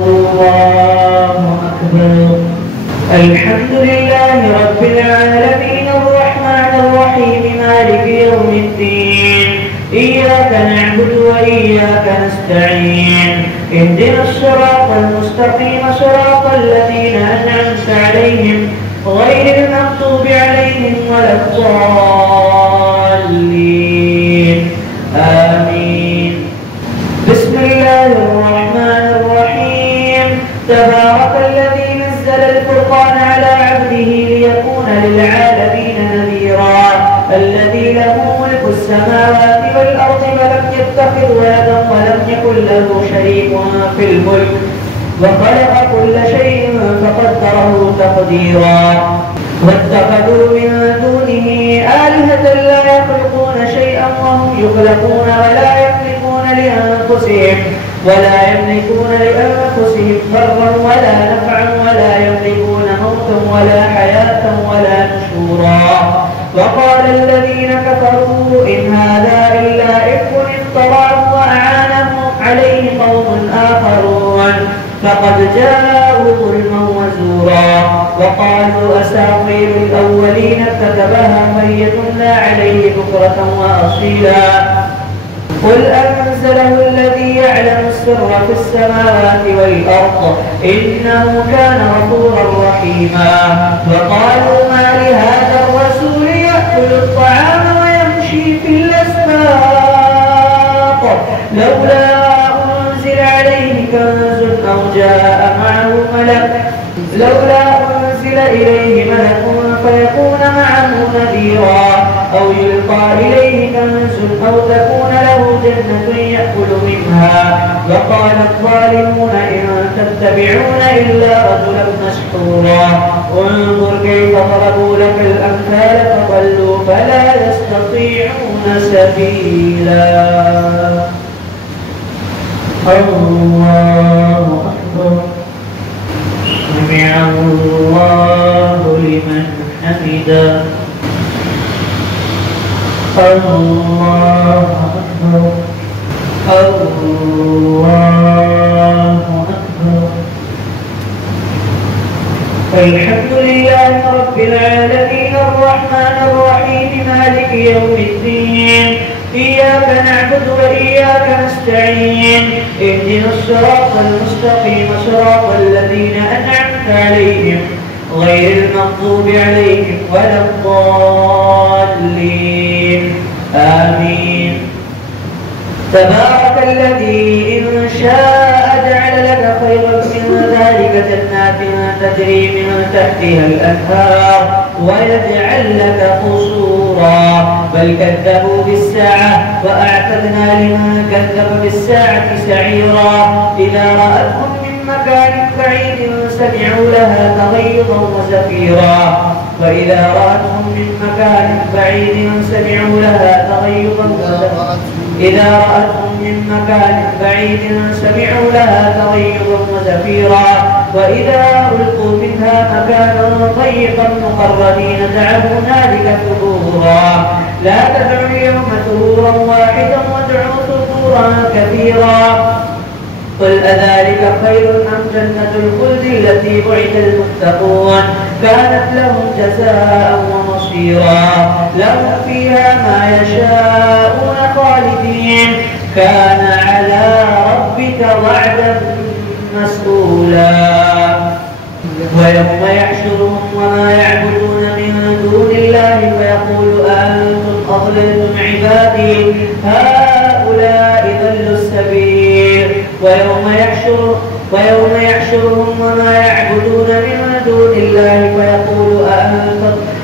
الله أكبر. الحمد لله رب العالمين الرحمن الرحيم مالك يوم الدين إياك نعبد وإياك نستعين اهدنا الصراط المستقيم صراط الذين أنعمت عليهم غير المغضوب عليهم ولا الضالين آمين. بسم الله الرحمن الرحيم. تبارك الذي نزل الفرقان على عبده ليكون للعالمين نذيرا الذي له ملك السماوات والأرض ولم يتخذ ولدا ولم يكن له شريك في الملك وخلق كل شيء فقدره تقديرا واتخذوا من دونه آلهة لا يخلقون شيئا وهم يخلقون ولا يملكون لأنفسهم ضرا ولا نفعا ولا يملكون موتا ولا حياة ولا نشورا. وقال الذين كفروا إن هذا إلا إفك افتراه وأعانه عليه قوم آخرون فقد جاءوا ظلما وزورا. وقالوا أساطير الأولين كتبها من يتملى عليه بكرة وأصيلا قل أنزله الذي يعلم السر في السماوات والأرض إنه كان غفورا رحيما. وقالوا ما لهذا الرسول يأكل الطعام ويمشي في الأسواق لولا أنزل عليه كنز أو جاء معه ملك لولا أنزل إليه ملك فيكون معه نذيرا أو يلقى إليه كنز أو تكون له جنة يأكل منها. وقال الظالمون إن تتبعون إلا رجلا مسحورا انظر كيف ضربوا لك الأمثال فضلوا فلا يستطيعون سبيلا. الله أكبر. سمع الله لمن حمده. الله أكبر. الله أكبر. الحمد لله رب العالمين الرحمن الرحيم مالك يوم الدين إياك نعبد وإياك نستعين اهدنا الصراط المستقيم صراط الذين أنعمت عليهم غير المغضوب عليهم ولا الضالين آمين. تبارك الذي إن شاء جعل لك خيرا من ذلك جنات تجري من تحتها الأنهار ويجعل لك قصورا بل كذبوا بالساعة وأعتدنا لمن كذب بالساعة سعيرا إذا رأتهم من مكان بعيد سمعوا لها تغيظا وزفيرا وإذا رأتهم من مكان بعيد سمعوا لها تغيظا وزفيرا إذا رأتهم من مكان بعيد سمعوا لها تغيظا وزفيرا وإذا ألقوا منها مكانا ضيقا مقرنين دعوا هنالك ثبورا لا تدعوا اليوم ثبورا واحدا وادعوا ثبورا كثيرا. قل أذلك خير أم جنة الخلد التي وعد المتقون كانت لهم جزاء ومصيرا لهم فيها ما يشاءون خالدين كان على ربك وعدا مسئولا. ويوم يحشرهم وما يعبدون من دون الله فيقول أأنتم أضللتم عبادي هؤلاء ضلوا السبيل. ويوم يحشرهم وما يعبدون من دون الله فيقول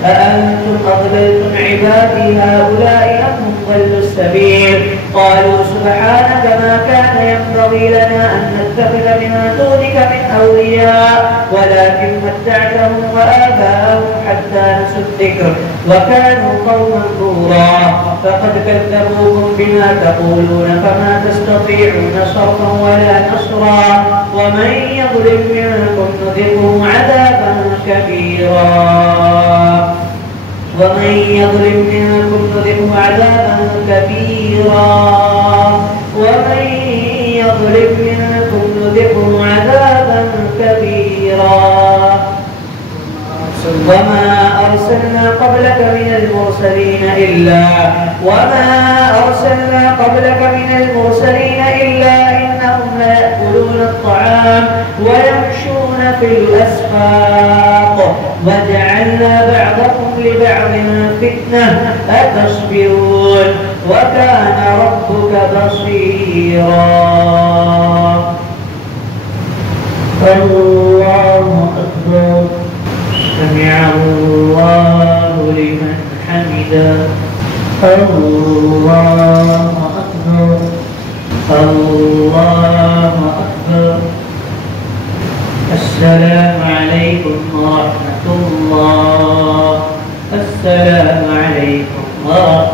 أأنتم أضللتم عبادي هؤلاء أم هم ضلوا السبيل. قالوا سبحانك ما كان ينبغي لنا أن نتخذ من دونك من أولياء ولكن متعتهم وآباءهم حتى نسوا الذكر وكانوا قوما بورا. فقد كذبوكم بما تقولون فما تستطيعون صرفا ولا نصرا ومن يظلم منكم نذقه عذابا كبيرا. ومن يظلم منكم نذقه عذابا كبيرا. ومن يظلم منكم نذقه عذابا وما أرسلنا قبلك من المرسلين إلا إنهم ليأكلون الطعام ويمشون في الأسواق وجعلنا بعضكم لبعض فتنة أتصبرون وكان ربك بصيرا. الله أكبر. سمع الله لمن حمده. الله أكبر. الله أكبر. السلام عليكم ورحمة الله. السلام عليكم ورحمة الله.